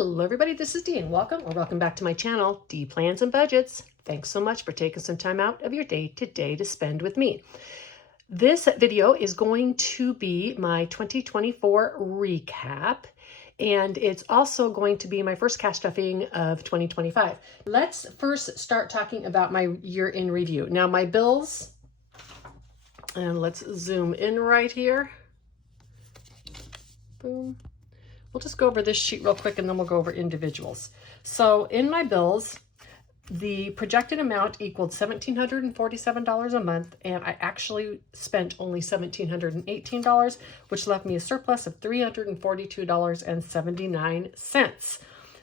Hello everybody, this is Dee and welcome back to my channel, Dee Plans and Budgets. Thanks so much for taking some time out of your day today to spend with me. This video is going to be my 2024 recap, and it's also going to be my first cash stuffing of 2025. Let's first start talking about my year in review. Now my bills, and let's zoom in right here. Boom. We'll just go over this sheet real quick and then we'll go over individuals. So in my bills, the projected amount equaled $1,747 a month, and I actually spent only $1,718, which left me a surplus of $342.79.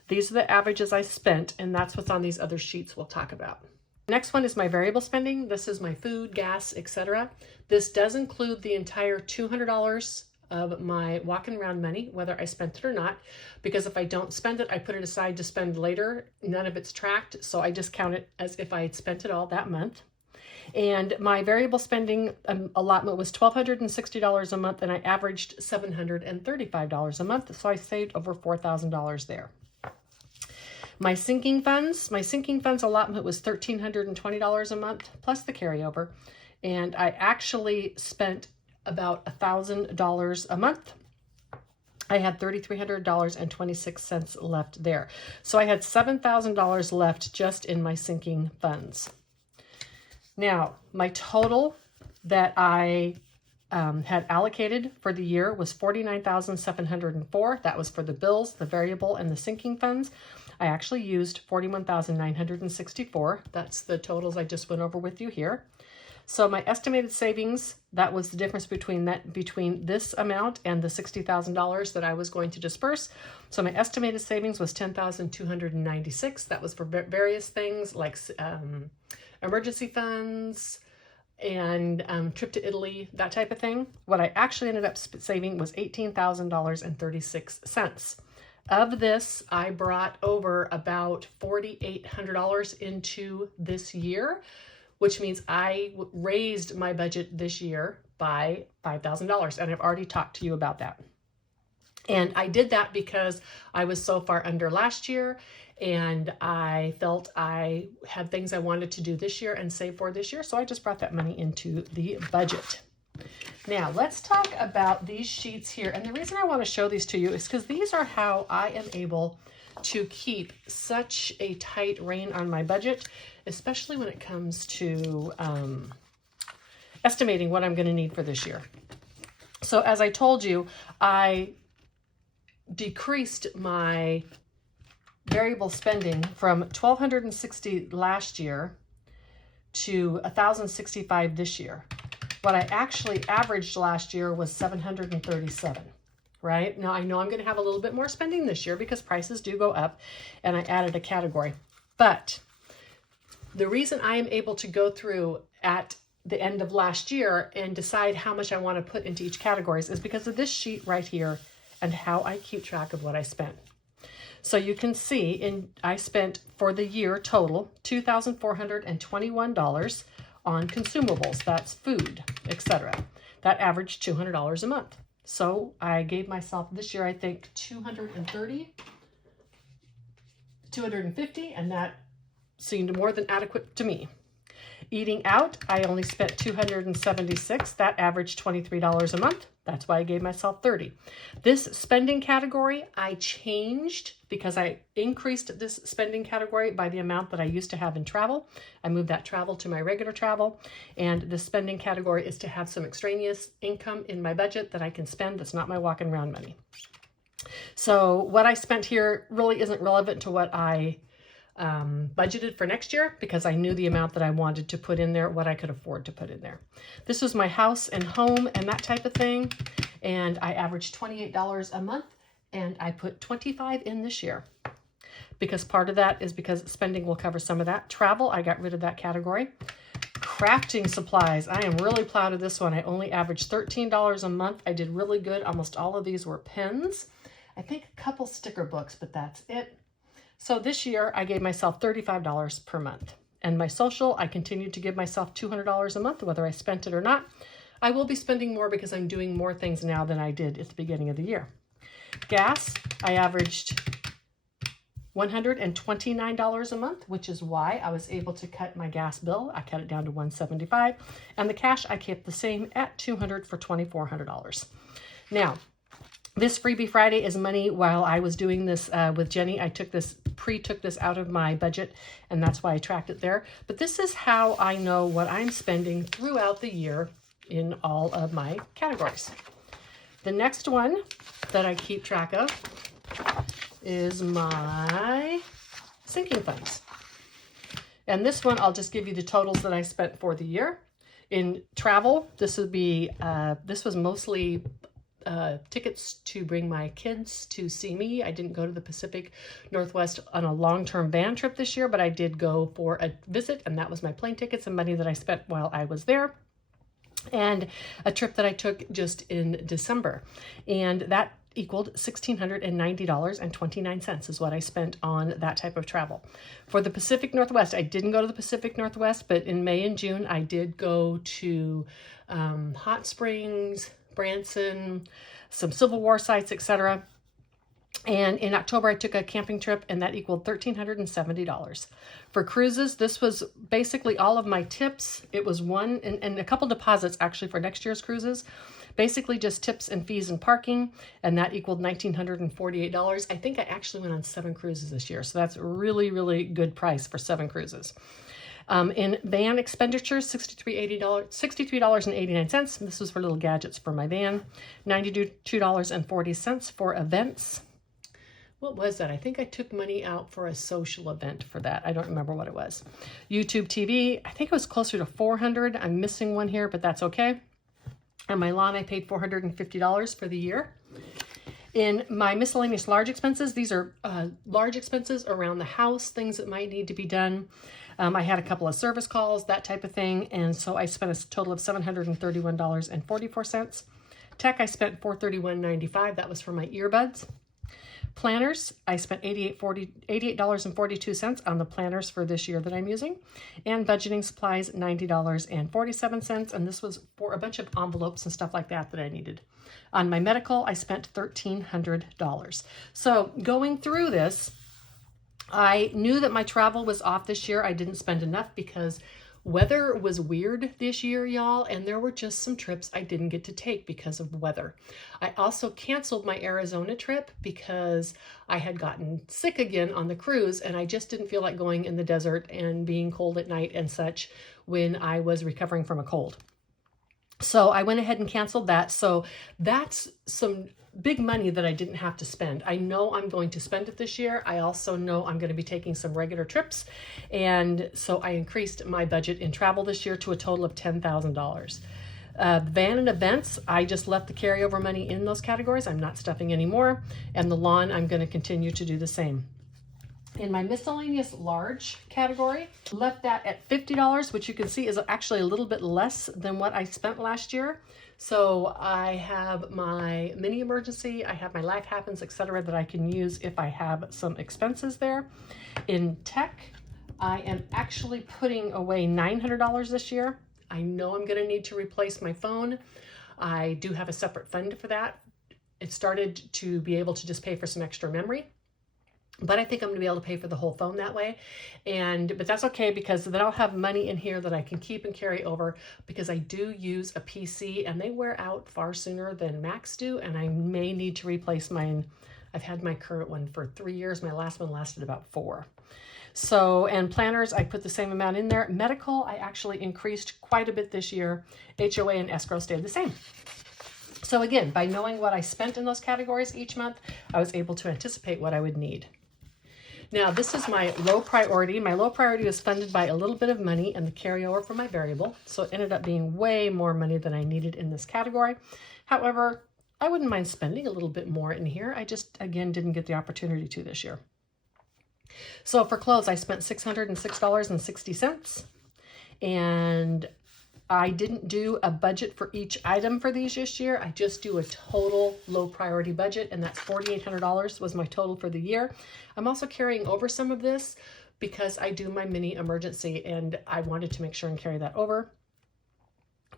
These are the averages I spent, and that's what's on these other sheets we'll talk about. Next one is my variable spending. This is my food, gas, etc. This does include the entire $200 of my walking around money, whether I spent it or not, because if I don't spend it, I put it aside to spend later. None of it's tracked, so I just count it as if I had spent it all that month. And my variable spending allotment was $1,260 a month, and I averaged $735 a month, so I saved over $4,000 there. My sinking funds allotment was $1,320 a month, plus the carryover, and I actually spent about $1,000 a month. I had $3,300.26 left there. So I had $7,000 left just in my sinking funds. Now, my total that I had allocated for the year was $49,704. That was for the bills, the variable, and the sinking funds. I actually used $41,964. That's the totals I just went over with you here. So my estimated savings, that was the difference between this amount and the $60,000 that I was going to disperse. So my estimated savings was $10,296. That was for various things like emergency funds and trip to Italy, that type of thing. What I actually ended up saving was $18,000.36. Of this, I brought over about $4,800 into this year, which means I raised my budget this year by $5,000, and I've already talked to you about that. And I did that because I was so far under last year, and I felt I had things I wanted to do this year and save for this year, so I just brought that money into the budget. Now, let's talk about these sheets here, and the reason I want to show these to you is because these are how I am able to keep such a tight rein on my budget, especially when it comes to estimating what I'm going to need for this year. So as I told you, I decreased my variable spending from $1,260 last year to $1,065 this year. What I actually averaged last year was $737. Right? Now, I know I'm going to have a little bit more spending this year because prices do go up, and I added a category. But the reason I am able to go through at the end of last year and decide how much I want to put into each category is because of this sheet right here and how I keep track of what I spent. So you can see I spent for the year total $2,421 on consumables. That's food, etc. That averaged $200 a month. So I gave myself this year, I think, $250, and that seemed more than adequate to me. Eating out, I only spent $276. That averaged $23 a month. That's why I gave myself $30. This spending category I changed because I increased this spending category by the amount that I used to have in travel. I moved that travel to my regular travel, and the spending category is to have some extraneous income in my budget that I can spend that's not my walking around money. So what I spent here really isn't relevant to what I budgeted for next year because I knew the amount that I wanted to put in there, what I could afford to put in there. This was my house and home and that type of thing, and I averaged $28 a month, and I put $25 in this year because part of that is because spending will cover some of that. Travel, I got rid of that category. Crafting supplies, I am really proud of this one. I only averaged $13 a month. I did really good. Almost all of these were pens. I think a couple sticker books, but that's it. So this year I gave myself $35 per month. And my social, I continued to give myself $200 a month, whether I spent it or not. I will be spending more because I'm doing more things now than I did at the beginning of the year. Gas, I averaged $129 a month, which is why I was able to cut my gas bill. I cut it down to $175, and the cash I kept the same at $200 for $2,400. Now, this Freebie Friday is money. While I was doing this with Jenny, I took this out of my budget, and that's why I tracked it there. But this is how I know what I'm spending throughout the year in all of my categories. The next one that I keep track of is my sinking funds. And this one, I'll just give you the totals that I spent for the year. In travel, this would be, this was mostly tickets to bring my kids to see me. I didn't go to the Pacific Northwest on a long-term van trip this year, but I did go for a visit, and that was my plane tickets and money that I spent while I was there. And a trip that I took just in December. And that equaled $1,690.29 is what I spent on that type of travel. For the Pacific Northwest, I didn't go to the Pacific Northwest, but in May and June, I did go to Hot Springs, Branson, some Civil War sites, etc. And in October, I took a camping trip, and that equaled $1,370. For cruises, this was basically all of my tips. It was one, and a couple deposits actually for next year's cruises. Basically just tips and fees and parking, and that equaled $1,948. I think I actually went on 7 cruises this year, so that's a really, really good price for 7 cruises. In van expenditures, $63.89. This was for little gadgets for my van. $92.40 for events. What was that? I think I took money out for a social event for that. I don't remember what it was. YouTube TV, I think it was closer to $400. I'm missing one here, but that's okay. And my lawn, I paid $450 for the year. In my miscellaneous large expenses, these are large expenses around the house, things that might need to be done. I had a couple of service calls, that type of thing. And so I spent a total of $731.44. Tech, I spent $431.95. That was for my earbuds. Planners, I spent $88.42 on the planners for this year that I'm using. And budgeting supplies, $90.47. And this was for a bunch of envelopes and stuff like that that I needed. On my medical, I spent $1,300. So going through this, I knew that my travel was off this year. I didn't spend enough because weather was weird this year, y'all, and there were just some trips I didn't get to take because of weather. I also canceled my Arizona trip because I had gotten sick again on the cruise, and I just didn't feel like going in the desert and being cold at night and such when I was recovering from a cold. So I went ahead and canceled that. So that's some big money that I didn't have to spend. I know I'm going to spend it this year. I also know I'm going to be taking some regular trips. And so I increased my budget in travel this year to a total of $10,000. Van and events, I just left the carryover money in those categories. I'm not stuffing anymore. And the lawn, I'm going to continue to do the same. In my miscellaneous large category, left that at $50, which you can see is actually a little bit less than what I spent last year. So I have my mini emergency, I have my life happens, etc. that I can use if I have some expenses there. In tech, I am actually putting away $900 this year. I know I'm going to need to replace my phone. I do have a separate fund for that. It started to be able to just pay for some extra memory. But I think I'm going to be able to pay for the whole phone that way. But that's okay because then I'll have money in here that I can keep and carry over because I do use a PC and they wear out far sooner than Macs do. And I may need to replace mine. I've had my current one for 3 years. My last one lasted about 4. So, and planners, I put the same amount in there. Medical, I actually increased quite a bit this year. HOA and escrow stayed the same. So again, by knowing what I spent in those categories each month, I was able to anticipate what I would need. Now, this is my low priority. My low priority was funded by a little bit of money and the carryover from my variable. So it ended up being way more money than I needed in this category. However, I wouldn't mind spending a little bit more in here. I just, again, didn't get the opportunity to this year. So for clothes, I spent $606.60. And I didn't do a budget for each item for these this year. I just do a total low priority budget, and that's $4,800 was my total for the year. I'm also carrying over some of this because I do my mini emergency, and I wanted to make sure and carry that over.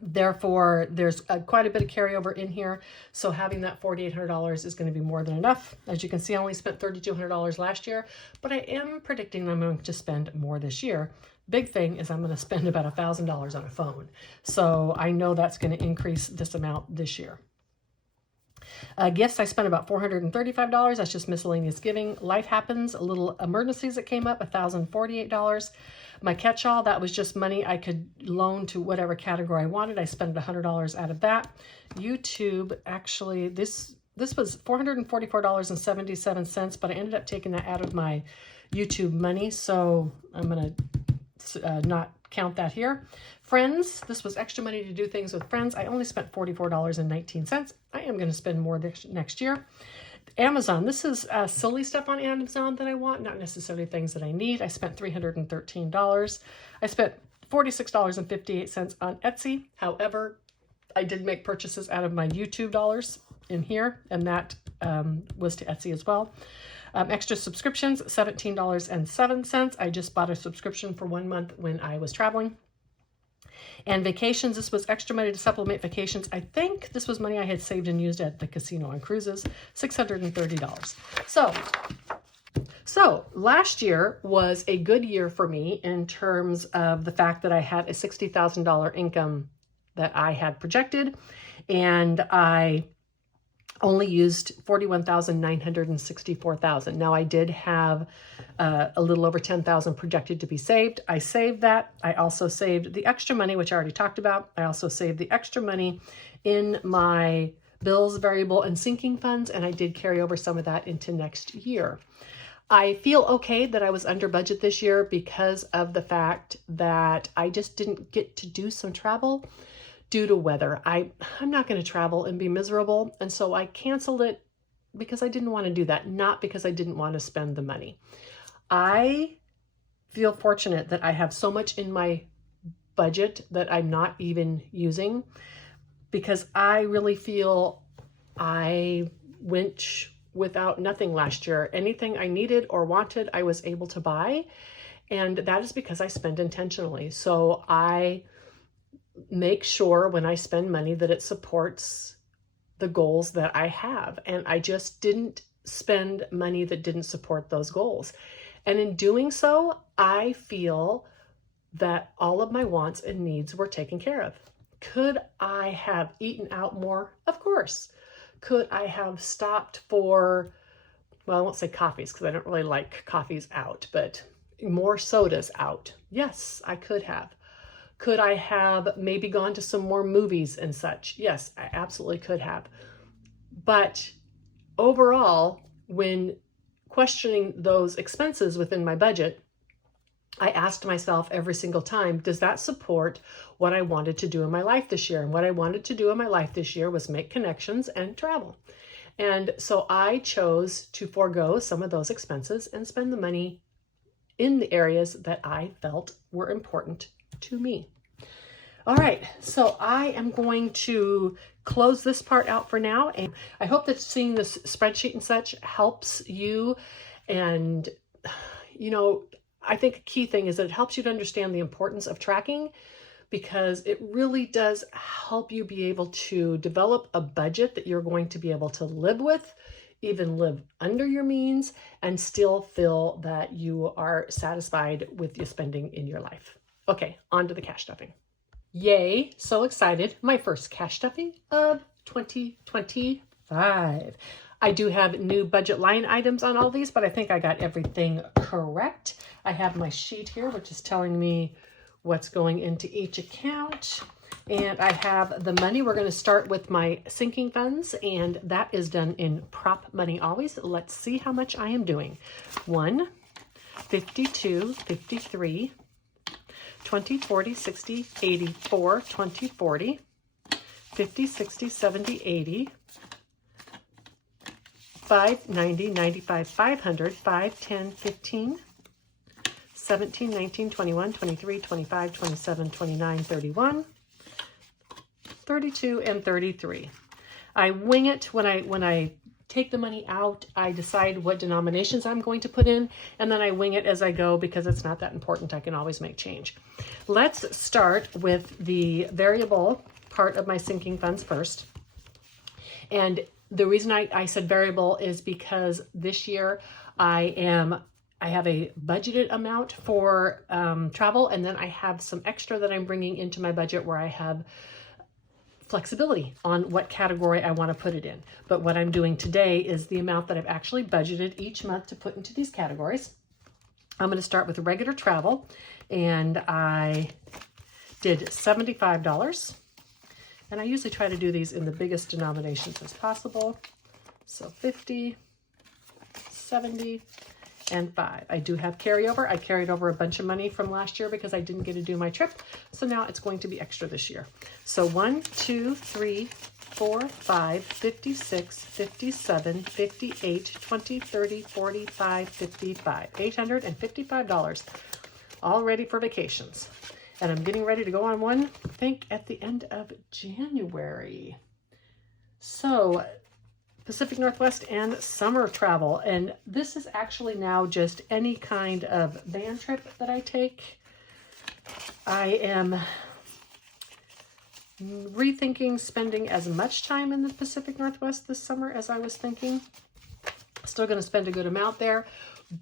Therefore, there's quite a bit of carryover in here. So having that $4,800 is going to be more than enough. As you can see, I only spent $3,200 last year, but I am predicting I'm going to spend more this year. Big thing is I'm going to spend about $1,000 on a phone. So I know that's going to increase this amount this year. Gifts, I spent about $435. That's just miscellaneous giving. Life happens, little emergencies that came up, $1,048. My catch-all, that was just money I could loan to whatever category I wanted. I spent $100 out of that. YouTube, actually, this was $444.77, but I ended up taking that out of my YouTube money, so I'm going to not count that here. Friends, this was extra money to do things with friends. I only spent $44.19. I am going to spend more next year. Amazon, this is silly stuff on Amazon that I want, not necessarily things that I need. I spent $313. I spent $46.58 on Etsy. However, I did make purchases out of my YouTube dollars in here, and that was to Etsy as well. Extra subscriptions, $17.07. I just bought a subscription for 1 month when I was traveling. And vacations, this was extra money to supplement vacations. I think this was money I had saved and used at the casino on cruises, $630. So last year was a good year for me in terms of the fact that I had a $60,000 income that I had projected, and I only used $41,964. Now I did have a little over $10,000 projected to be saved. I saved that. I also saved the extra money, which I already talked about. I also saved the extra money in my bills, variable, and sinking funds, and I did carry over some of that into next year. I feel okay that I was under budget this year because of the fact that I just didn't get to do some travel due to weather. I'm not going to travel and be miserable, and so I canceled it because I didn't want to do that, not because I didn't want to spend the money. I feel fortunate that I have so much in my budget that I'm not even using, because I really feel I went without nothing last year. Anything I needed or wanted, I was able to buy, and that is because I spend intentionally. So I make sure when I spend money that it supports the goals that I have. And I just didn't spend money that didn't support those goals. And in doing so, I feel that all of my wants and needs were taken care of. Could I have eaten out more? Of course. Could I have stopped for, well, I won't say coffees because I don't really like coffees out, but more sodas out? Yes, I could have. Could I have maybe gone to some more movies and such? Yes, I absolutely could have. But overall, when questioning those expenses within my budget, I asked myself every single time, does that support what I wanted to do in my life this year? And what I wanted to do in my life this year was make connections and travel. And so I chose to forego some of those expenses and spend the money in the areas that I felt were important to me. All right, so I am going to close this part out for now, and I hope that seeing this spreadsheet and such helps you. And you know, I think a key thing is that it helps you to understand the importance of tracking, because it really does help you be able to develop a budget that you're going to be able to live with, even live under your means, and still feel that you are satisfied with your spending in your life. Okay, on to the cash stuffing. Yay, so excited. My first cash stuffing of 2025. I do have new budget line items on all these, but I think I got everything correct. I have my sheet here, which is telling me what's going into each account. And I have the money. We're going to start with my sinking funds, and that is done in prop money always. Let's see how much I am doing. 1, 52, 53, 20, 40, 60, 80, 4, 20, 40, 50, 60, 70, 80, 5, 90, 95, 500, 5, 10, 15, 17, 19, 21, 23, 25, 27, 29, 31, 32, and 33. I wing it when I take the money out, I decide what denominations I'm going to put in, and then I wing it as I go because it's not that important. I can always make change. Let's start with the variable part of my sinking funds first. And the reason I said variable is because this year I have a budgeted amount for travel, and then I have some extra that I'm bringing into my budget where I have flexibility on what category I want to put it in. But what I'm doing today is the amount that I've actually budgeted each month to put into these categories. I'm going to start with regular travel, and I did $75. And I usually try to do these in the biggest denominations as possible. So 50, 70, and 5. I do have carryover. I carried over a bunch of money from last year because I didn't get to do my trip. So now it's going to be extra this year. So 1, 2, 3, 4, 5, 56, 57, 58, 20, 30, 45, 55. $855 all ready for vacations. And I'm getting ready to go on one, I think, at the end of January. So Pacific Northwest and summer travel. And this is actually now just any kind of van trip that I take. I am rethinking spending as much time in the Pacific Northwest this summer as I was thinking. Still going to spend a good amount there,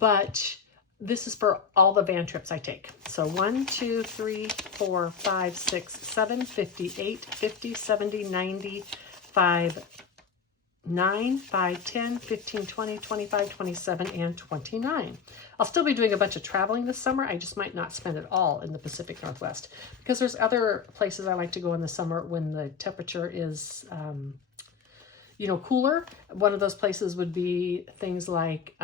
but this is for all the van trips I take. So 1, 2, 3, 4, 5, 6, 7, 58, 50, 70, 90, 5, 9, 5, 10, 15, 20, 25, 27, and 29. I'll still be doing a bunch of traveling this summer. I just might not spend it all in the Pacific Northwest because there's other places I like to go in the summer when the temperature is, cooler. One of those places would be things like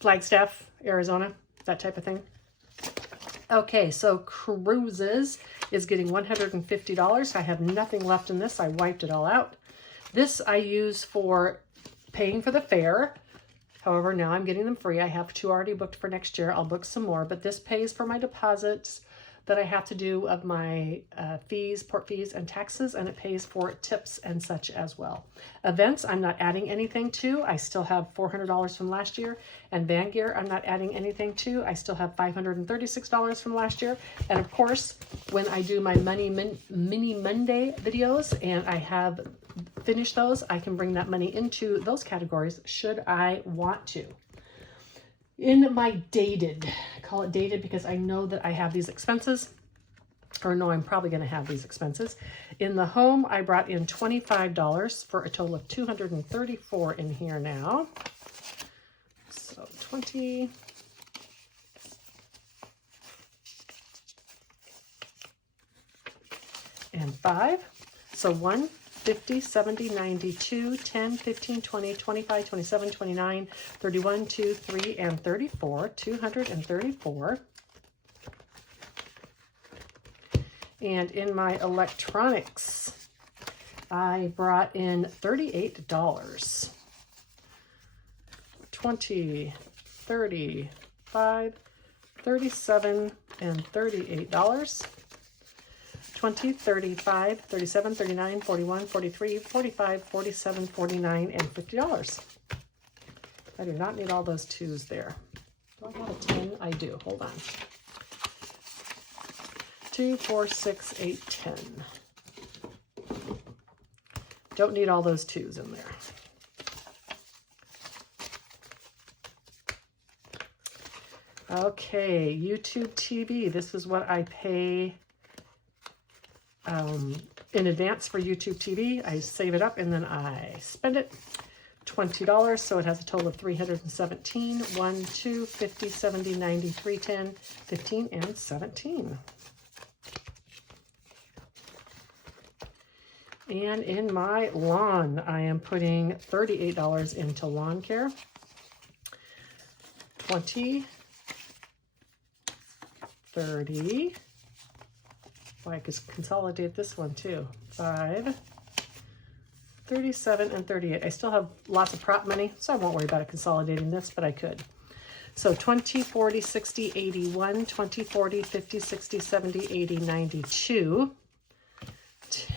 Flagstaff, Arizona, that type of thing. Okay, so cruises is getting $150. I have nothing left in this. I wiped it all out. This I use for paying for the fare. However, now I'm getting them free. I have 2 already booked for next year. I'll book some more, but this pays for my deposits that I have to do of my fees, port fees, and taxes, and it pays for tips and such as well. Events, I'm not adding anything to. I still have $400 from last year. And van gear, I'm not adding anything to. I still have $536 from last year. And of course, when I do my Mini Monday videos and I have finished those, I can bring that money into those categories should I want to. In my dated, I call it dated because I know that I have these expenses, or no, I'm probably going to have these expenses. In the home, I brought in $25 for a total of $234 in here now. So 20. And 5. So 1, 50, 70, 92, 10, 15, 20, 25, 27, 29, 31, 2, 3, and 34, 234. And in my electronics, I brought in $38. 20, 35, 37, and $38. 20, 35, 37, 39, 41, 43, 45, 47, 49, and $50. I do not need all those 2s there. Do I have a 10? I do. Hold on. 2, 4, 6, 8, 10. Don't need all those 2s in there. Okay, YouTube TV. This is what I pay in advance for YouTube TV. I save it up and then I spend it. $20, so it has a total of $317. 1, 2, 50, 70, 90, 3, 10, 15, and 17. And in my lawn, I am putting $38 into lawn care. 20, 30. Well, I could consolidate this one too. 5, 37, and 38. I still have lots of prop money, so I won't worry about it consolidating this, but I could. So 20, 40, 60, 81, 20, 40, 50, 60, 70, 80, 92,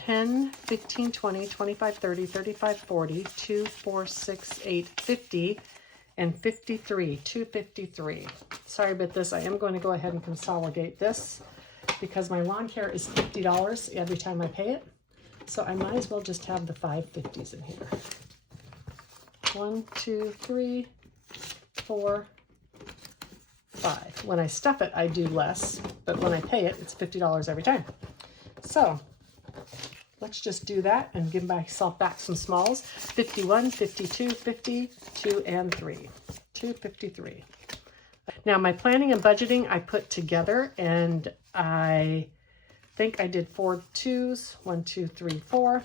10, 15, 20, 25, 30, 35, 40, 2, 4, 6, 8, 50, and 53, 253. Sorry about this. I am going to go ahead and consolidate this because my lawn care is $50 every time I pay it. So I might as well just have the 5 50s in here. 1, 2, 3, 4, 5. When I stuff it, I do less, but when I pay it, it's $50 every time. So let's just do that and give myself back some smalls. 51, 52, 50, 2, and 3. 253. Now my planning and budgeting I put together, and I think I did 4 2s. 1, 2, 3, 4.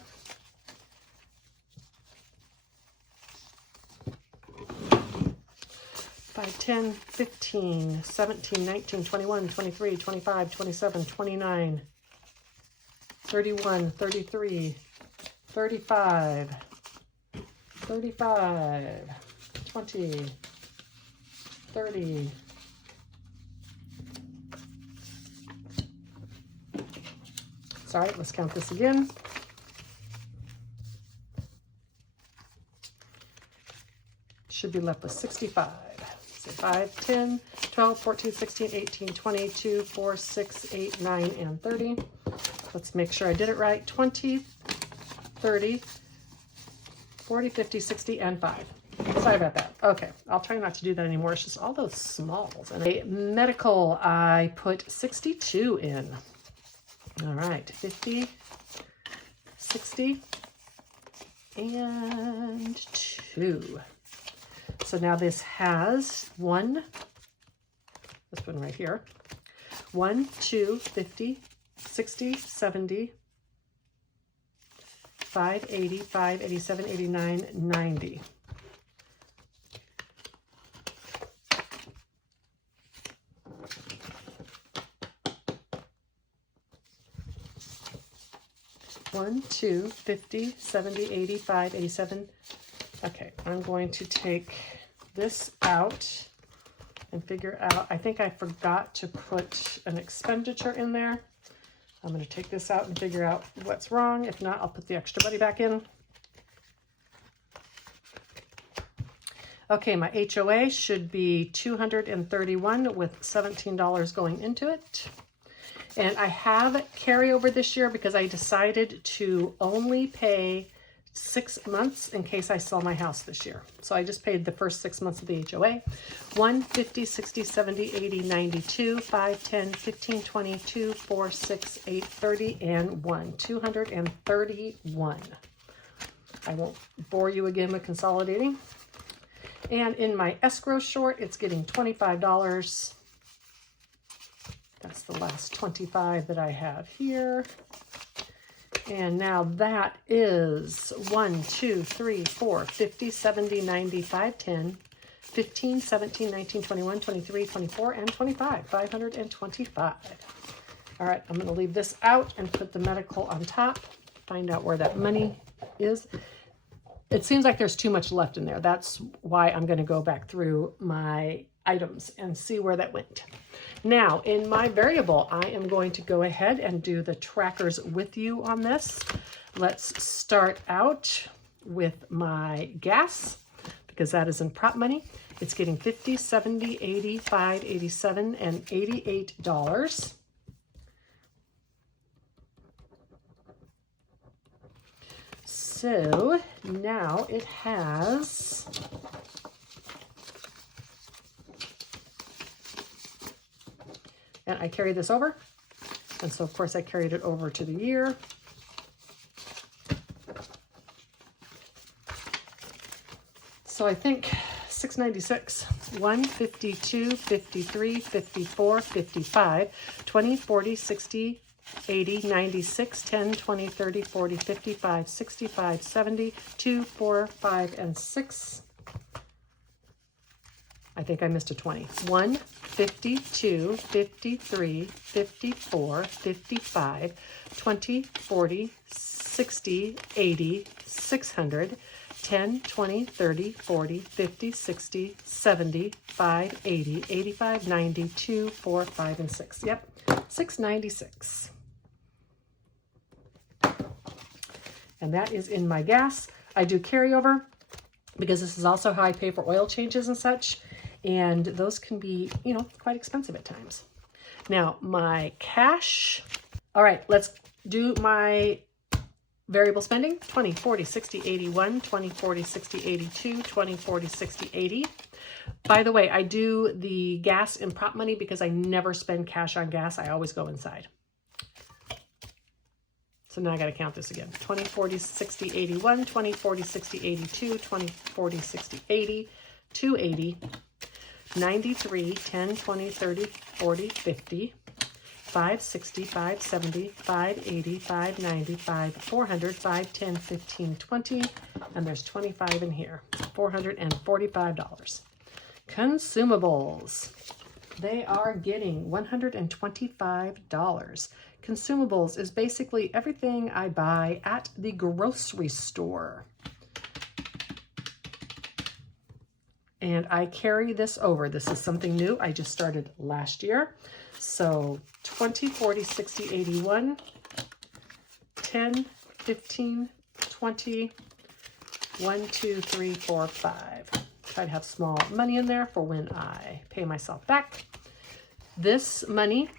Five, 10, 15, 17, 19, 21, 23, 25, 27, 29, 31, 33, 35, 35, 20, 30, 40. Sorry, let's count this again. Should be left with 65. So 5, 10, 12, 14, 16, 18, 20, 2, 4, 6, 8, 9, and 30. Let's make sure I did it right. 20, 30, 40, 50, 60, and 5. Sorry about that. Okay, I'll try not to do that anymore. It's just all those smalls. And a medical, I put 62 in. All right, 50, 60, and 2. So now this has this one right here, 1, 2, 50, 60, 70, 5, 80, 5, 87, 89, 90. One, 2, 50, 70, 85, 87. Okay, I'm going to take this out and figure out, I think I forgot to put an expenditure in there. I'm going to take this out and figure out what's wrong. If not, I'll put the extra money back in. Okay, my HOA should be $231 with $17 going into it. And I have carryover this year because I decided to only pay 6 months in case I sell my house this year. So I just paid the first 6 months of the HOA. 1, 50, 60, 70, 80, 92, 5, 10, 15, 20, 2, 4, 6, 8, 30, and 1. 231. I won't bore you again with consolidating. And in my escrow short, it's getting $25. That's the last 25 that I have here. And now that is 1, 2, 3, 4, 50, 70, 95, 10, 15, 17, 19, 21, 23, 24, and 25. 525. All right, I'm going to leave this out and put the medical on top. Find out where that money is. It seems like there's too much left in there. That's why I'm going to go back through my items and see where that went. Now, in my variable, I am going to go ahead and do the trackers with you on this. Let's start out with my gas, because that is in prop money. It's getting $50, $70, $80, $5, $87, and $88. So now it has and I carried this over, and so of course I carried it over to the year. So I think 696, 1, 52, 53, 54, 55, 20, 40, 60, 80, 96, 10, 20, 30, 40, 55, 65, 70, 2, 4, 5, and 6. I think I missed a 20. 1, 52, 53, 54, 55, 20, 40, 60, 80, 600, 10, 20, 30, 40, 50, 60, 70, 5, 80, 85, 90, 2, 4, 5, and 6. Yep, 696. and that is in my gas. I do carryover because this is also how I pay for oil changes and such, and those can be, you know, quite expensive at times. Now, my cash. All right, let's do my variable spending. 20, 40, 60, 81, 20, 40, 60, 82, 20, 40, 60, 80. By the way, I do the gas and prop money because I never spend cash on gas. I always go inside. So now I got to count this again. 20, 40, 60, 81, 20, 40, 60, 82, 20, 40, 60, 80, 280, 93, 10, 20, 30, 40, 50, 560, 570, 580, 590, 400, 510, 15, 20, and there's 25 in here. $445. Consumables. They are getting $125. Consumables is basically everything I buy at the grocery store. And I carry this over. This is something new. I just started last year. So 20, 40, 60, 81, 10, 15, 20, 1, 2, 3, 4, 5. Try to have small money in there for when I pay myself back. This money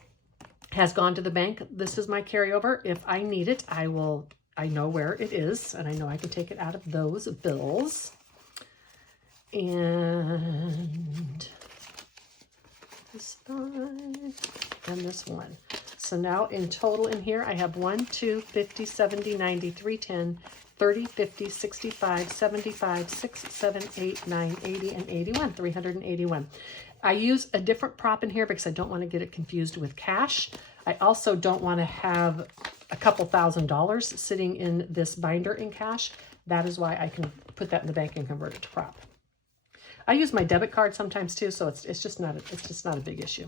has gone to the bank. This is my carryover. If I need it, I know where it is, and I know I can take it out of those bills. And this one and this one. So now in total in here, I have 1, 2, 50, 70, 90, 310, 30, 50, 65, 75, 6, 7, 8, 9, 80, and 81, 381. I use a different prop in here because I don't want to get it confused with cash. I also don't want to have a couple $1,000s sitting in this binder in cash. That is why I can put that in the bank and convert it to prop. I use my debit card sometimes too, so it's just not a big issue.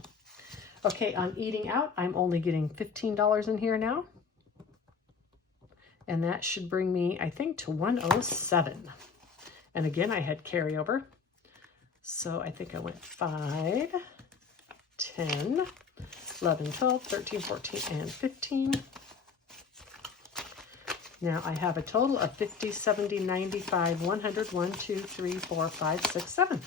Okay, on eating out, I'm only getting $15 in here now. And that should bring me, I think, to 107. And again, I had carryover. So I think I went 5, 10, 11, 12, 13, 14, and 15. Now I have a total of 50, 70, 95, 100, 1, 2, 3, 4, 5, 6, 7.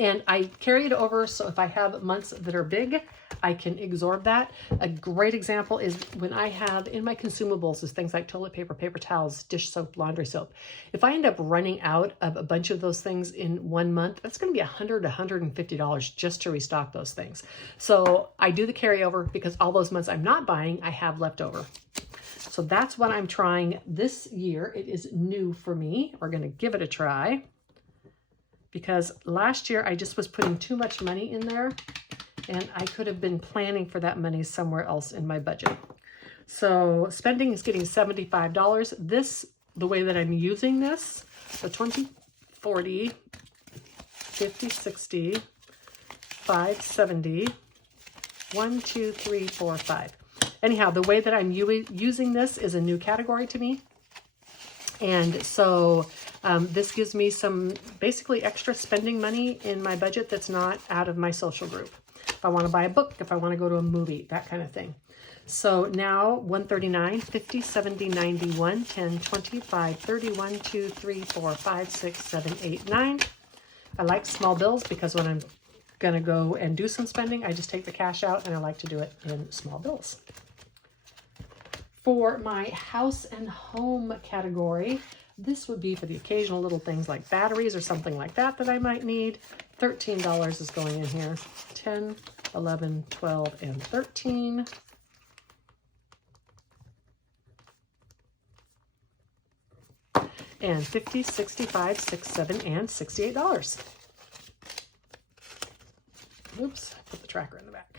And I carry it over, so if I have months that are big, I can absorb that. A great example is when I have in my consumables is things like toilet paper, paper towels, dish soap, laundry soap. If I end up running out of a bunch of those things in 1 month, that's going to be $100 to $150 just to restock those things. So I do the carryover because all those months I'm not buying, I have left over. So that's what I'm trying this year. It is new for me. We're going to give it a try because last year I just was putting too much money in there. And I could have been planning for that money somewhere else in my budget. So spending is getting $75. The way that I'm using this, so 20, 40, 50, 60, 5, 70, 1, 2, 3, 4, 5. Anyhow, the way that I'm using this is a new category to me. And so this gives me some basically extra spending money in my budget that's not out of my social group. If I want to buy a book, if I want to go to a movie, that kind of thing. So now 139, 50, 70, 91, 10, 25, 30, 1, 2, 3, 4, 5, 6, 7, 8, 9. I like small bills because when I'm going to go and do some spending, I just take the cash out and I like to do it in small bills. For my house and home category, this would be for the occasional little things like batteries or something like that that I might need. $13 is going in here. 10, 11, 12, and 13. And 50, 65, 6, 7, and $68. Oops, put the tracker in the back.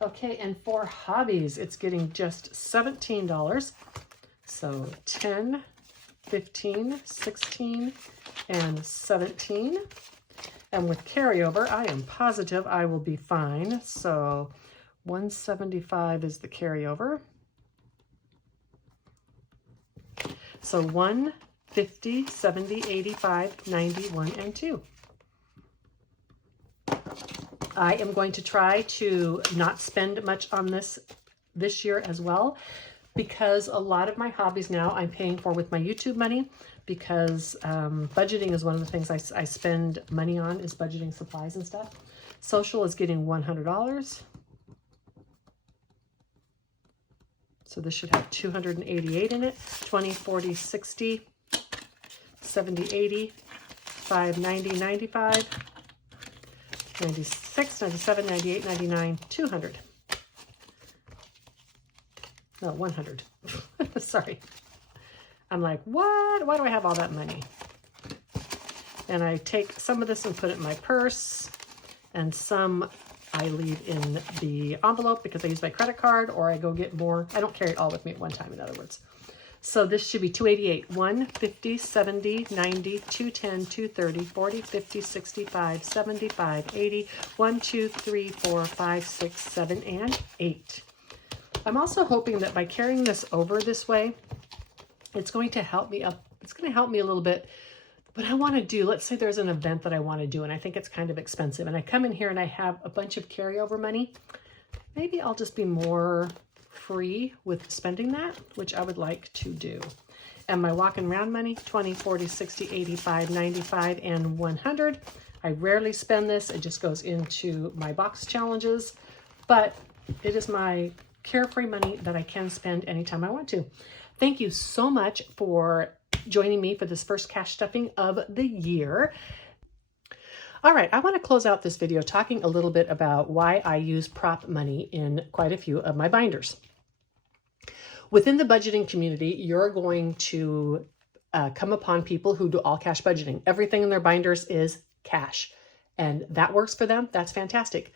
Okay, and for hobbies, it's getting just $17. So 10, 15, 16, and 17. And with carryover, I am positive I will be fine. So 175 is the carryover. So 1, 50, 70, 85, 90, 1, and 2. I am going to try to not spend much on this year as well, because a lot of my hobbies now I'm paying for with my YouTube money, because budgeting is one of the things I spend money on, is budgeting supplies and stuff. Social is getting $100. So this should have 288 in it. 20, 40, 60, 70, 80, 5, 90, 95, 96, 97, 98, 99, 200. No, 100. Sorry. I'm like, what? Why do I have all that money? And I take some of this and put it in my purse, and some I leave in the envelope because I use my credit card, or I go get more. I don't carry it all with me at one time, in other words. So this should be 288, 1, 50, 70, 90, 210, 230, 40, 50, 65, 75, 80, 1, 2, 3, 4, 5, 6, 7, and 8. I'm also hoping that by carrying this over this way, it's going to help me up. It's going to help me a little bit. But I want to do, let's say there's an event that I want to do, and I think it's kind of expensive, and I come in here and I have a bunch of carryover money. Maybe I'll just be more free with spending that, which I would like to do. And my walking around money, 20, 40, 60, 85, 95, and 100. I rarely spend this. It just goes into my box challenges, but it is my carefree money that I can spend anytime I want to. Thank you so much for joining me for this first cash stuffing of the year. All right, I want to close out this video talking a little bit about why I use prop money in quite a few of my binders. Within the budgeting community, you're going to come upon people who do all cash budgeting. Everything in their binders is cash, and that works for them. That's fantastic.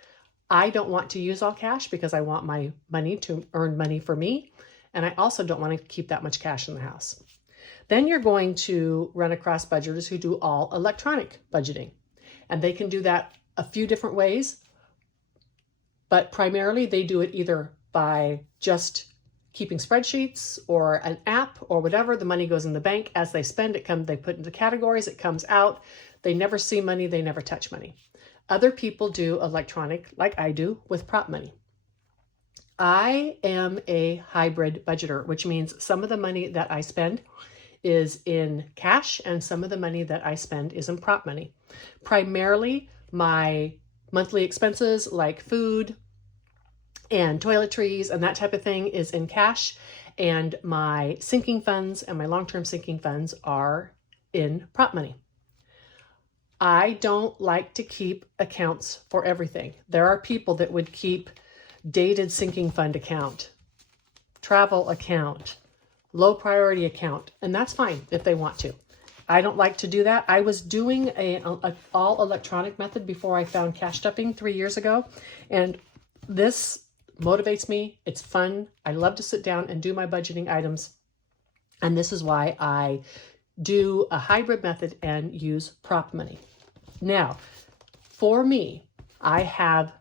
I don't want to use all cash because I want my money to earn money for me, and I also don't want to keep that much cash in the house. Then you're going to run across budgeters who do all electronic budgeting, and they can do that a few different ways, but primarily they do it either by just keeping spreadsheets or an app or whatever. The money goes in the bank. As they spend it, they put into categories, it comes out. They never see money, they never touch money. Other people do electronic, like I do, with prop money. I am a hybrid budgeter, which means some of the money that I spend is in cash and some of the money that I spend is in prop money. Primarily, my monthly expenses like food and toiletries and that type of thing is in cash, and my sinking funds and my long-term sinking funds are in prop money. I don't like to keep accounts for everything. There are people that would keep dated sinking fund account, travel account, low priority account, and that's fine if they want to. I don't like to do that. I was doing a all electronic method before I found cash stuffing 3 years ago, and this motivates me. It's fun. I love to sit down and do my budgeting items, and this is why I do a hybrid method and use prop money. Now, for me, I have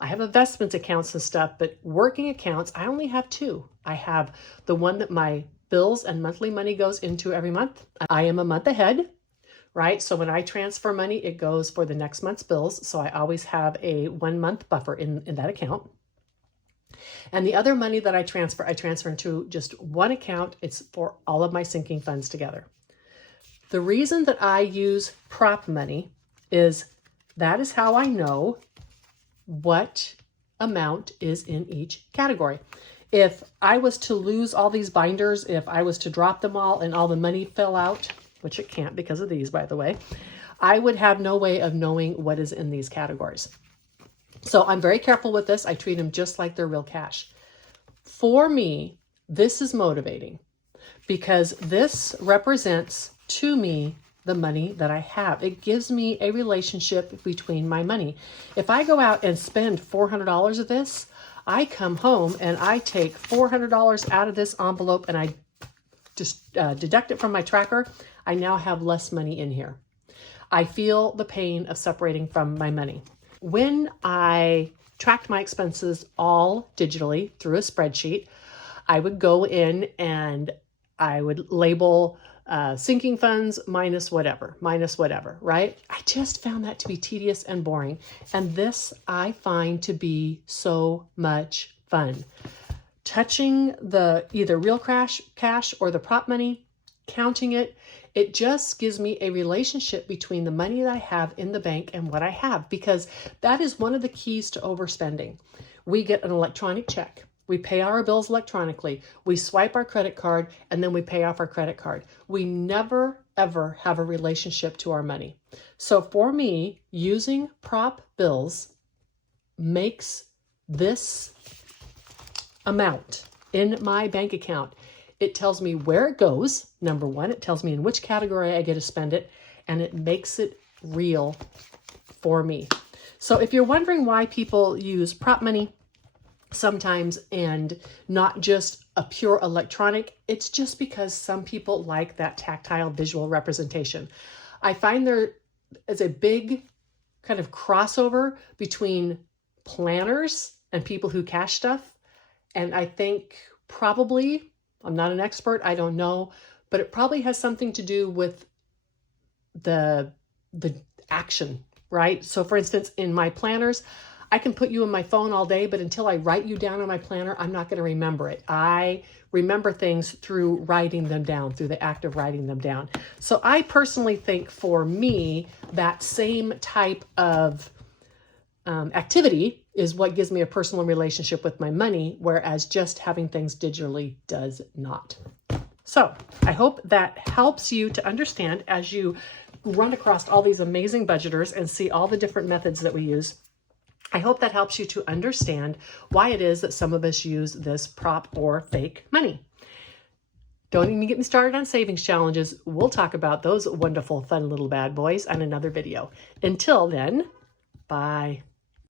investment accounts and stuff, but working accounts, I only have two. I have the one that my bills and monthly money goes into every month. I am a month ahead, right? So when I transfer money, it goes for the next month's bills. So I always have a 1 month buffer in that account. And the other money that I transfer into just one account. It's for all of my sinking funds together. The reason that I use prop money is that is how I know what amount is in each category. If I was to lose all these binders, if I was to drop them all and all the money fell out, which it can't because of these, by the way, I would have no way of knowing what is in these categories. So I'm very careful with this. I treat them just like they're real cash. For me, this is motivating because this represents to me the money that I have. It gives me a relationship between my money. If I go out and spend $400 of this, I come home and I take $400 out of this envelope and I just deduct it from my tracker. I now have less money in here. I feel the pain of separating from my money. When I tracked my expenses all digitally through a spreadsheet, I would go in and I would label sinking funds minus whatever, right? I just found that to be tedious and boring. And this I find to be so much fun. Touching the either real cash or the prop money, counting it, it just gives me a relationship between the money that I have in the bank and what I have, because that is one of the keys to overspending. We get an electronic check. We pay our bills electronically. We swipe our credit card and then we pay off our credit card. We never, ever have a relationship to our money. So for me, using prop bills makes this amount in my bank account. It tells me where it goes. Number one, it tells me in which category I get to spend it, and it makes it real for me. So if you're wondering why people use prop money sometimes and not just a pure electronic, it's just because some people like that tactile visual representation. I find there is a big kind of crossover between planners and people who cash stuff. And I think probably, I'm not an expert, I don't know, but it probably has something to do with the action, right? So for instance, in my planners, I can put you in my phone all day, but until I write you down in my planner, I'm not going to remember it. I remember things through writing them down, through the act of writing them down. So I personally think for me, that same type of activity is what gives me a personal relationship with my money, whereas just having things digitally does not. So I hope that helps you to understand as you run across all these amazing budgeters and see all the different methods that we use. I hope that helps you to understand why it is that some of us use this prop or fake money. Don't even get me started on savings challenges. We'll talk about those wonderful, fun little bad boys on another video. Until then, bye.